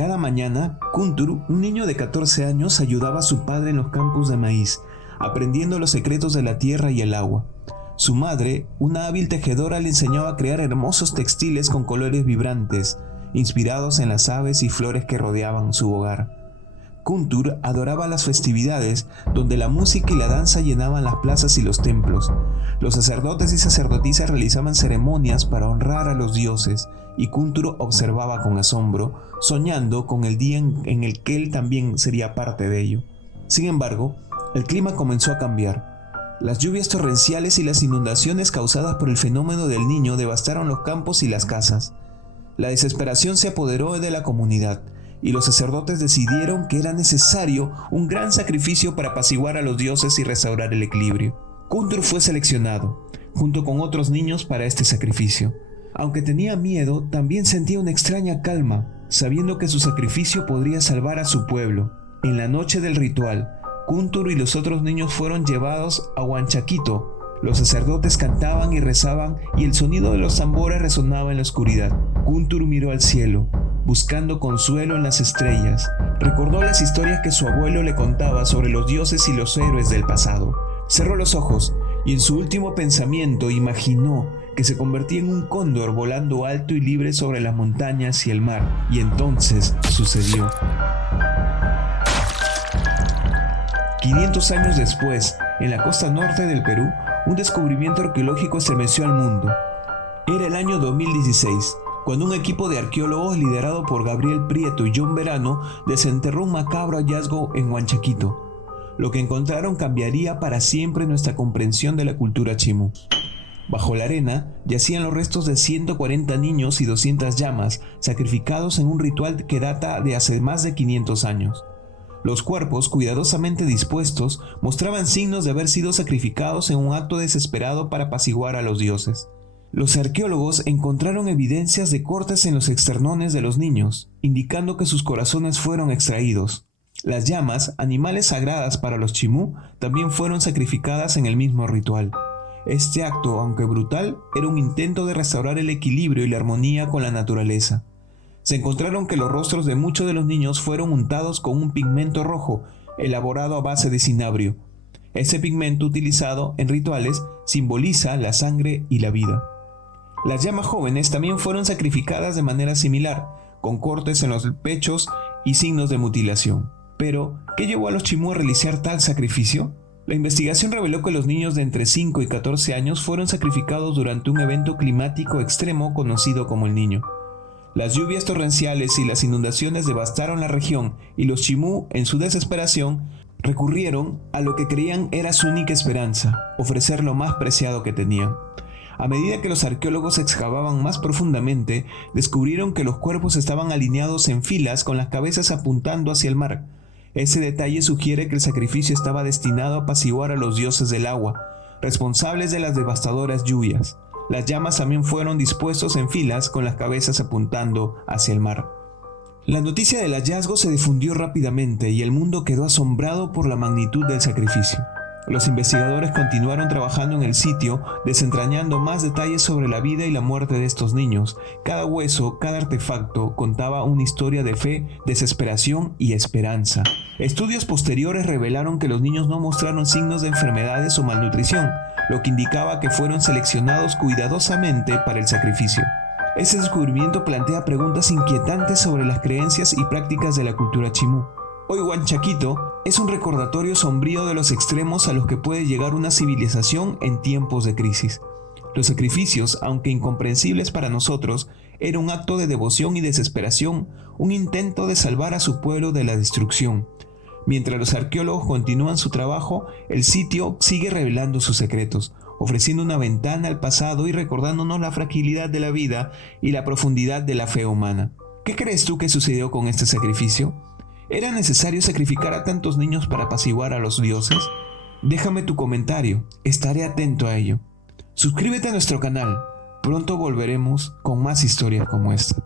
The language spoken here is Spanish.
Cada mañana, Kuntur, un niño de 14 años, ayudaba a su padre en los campos de maíz, aprendiendo los secretos de la tierra y el agua. Su madre, una hábil tejedora, le enseñaba a crear hermosos textiles con colores vibrantes, inspirados en las aves y flores que rodeaban su hogar. Kuntur adoraba las festividades, donde la música y la danza llenaban las plazas y los templos. Los sacerdotes y sacerdotisas realizaban ceremonias para honrar a los dioses, y Kuntur observaba con asombro, soñando con el día en el que él también sería parte de ello. Sin embargo, el clima comenzó a cambiar. Las lluvias torrenciales y las inundaciones causadas por el fenómeno del Niño devastaron los campos y las casas. La desesperación se apoderó de la comunidad, y los sacerdotes decidieron que era necesario un gran sacrificio para apaciguar a los dioses y restaurar el equilibrio. Kuntur fue seleccionado, junto con otros niños, para este sacrificio. Aunque tenía miedo, también sentía una extraña calma, sabiendo que su sacrificio podría salvar a su pueblo. En la noche del ritual, Kuntur y los otros niños fueron llevados a Huanchaquito. Los sacerdotes cantaban y rezaban, y el sonido de los tambores resonaba en la oscuridad. Kuntur miró al cielo, buscando consuelo en las estrellas. Recordó las historias que su abuelo le contaba sobre los dioses y los héroes del pasado. Cerró los ojos y en su último pensamiento imaginó que se convertía en un cóndor volando alto y libre sobre las montañas y el mar. Y entonces sucedió. 500 años después, en la costa norte del Perú, un descubrimiento arqueológico estremeció al mundo. Era el año 2016, cuando un equipo de arqueólogos liderado por Gabriel Prieto y John Verano desenterró un macabro hallazgo en Huanchaquito. Lo que encontraron cambiaría para siempre nuestra comprensión de la cultura chimú. Bajo la arena yacían los restos de 140 niños y 200 llamas, sacrificados en un ritual que data de hace más de 500 años. Los cuerpos, cuidadosamente dispuestos, mostraban signos de haber sido sacrificados en un acto desesperado para apaciguar a los dioses. Los arqueólogos encontraron evidencias de cortes en los externones de los niños, indicando que sus corazones fueron extraídos. Las llamas, animales sagradas para los chimú, también fueron sacrificadas en el mismo ritual. Este acto, aunque brutal, era un intento de restaurar el equilibrio y la armonía con la naturaleza. Se encontraron que los rostros de muchos de los niños fueron untados con un pigmento rojo, elaborado a base de cinabrio. Ese pigmento utilizado en rituales simboliza la sangre y la vida. Las llamas jóvenes también fueron sacrificadas de manera similar, con cortes en los pechos y signos de mutilación. Pero, ¿qué llevó a los chimú a realizar tal sacrificio? La investigación reveló que los niños de entre 5 y 14 años fueron sacrificados durante un evento climático extremo conocido como el Niño. Las lluvias torrenciales y las inundaciones devastaron la región, y los chimú, en su desesperación, recurrieron a lo que creían era su única esperanza: ofrecer lo más preciado que tenían. A medida que los arqueólogos excavaban más profundamente, descubrieron que los cuerpos estaban alineados en filas con las cabezas apuntando hacia el mar. Ese detalle sugiere que el sacrificio estaba destinado a apaciguar a los dioses del agua, responsables de las devastadoras lluvias. Las llamas también fueron dispuestos en filas con las cabezas apuntando hacia el mar. La noticia del hallazgo se difundió rápidamente y el mundo quedó asombrado por la magnitud del sacrificio. Los investigadores continuaron trabajando en el sitio, desentrañando más detalles sobre la vida y la muerte de estos niños. Cada hueso, cada artefacto contaba una historia de fe, desesperación y esperanza. Estudios posteriores revelaron que los niños no mostraron signos de enfermedades o malnutrición, lo que indicaba que fueron seleccionados cuidadosamente para el sacrificio. Este descubrimiento plantea preguntas inquietantes sobre las creencias y prácticas de la cultura chimú. Hoy Huanchaquito es un recordatorio sombrío de los extremos a los que puede llegar una civilización en tiempos de crisis. Los sacrificios, aunque incomprensibles para nosotros, era un acto de devoción y desesperación, un intento de salvar a su pueblo de la destrucción. Mientras los arqueólogos continúan su trabajo, el sitio sigue revelando sus secretos, ofreciendo una ventana al pasado y recordándonos la fragilidad de la vida y la profundidad de la fe humana. ¿Qué crees tú que sucedió con este sacrificio? ¿Era necesario sacrificar a tantos niños para apaciguar a los dioses? Déjame tu comentario, estaré atento a ello. Suscríbete a nuestro canal, pronto volveremos con más historias como esta.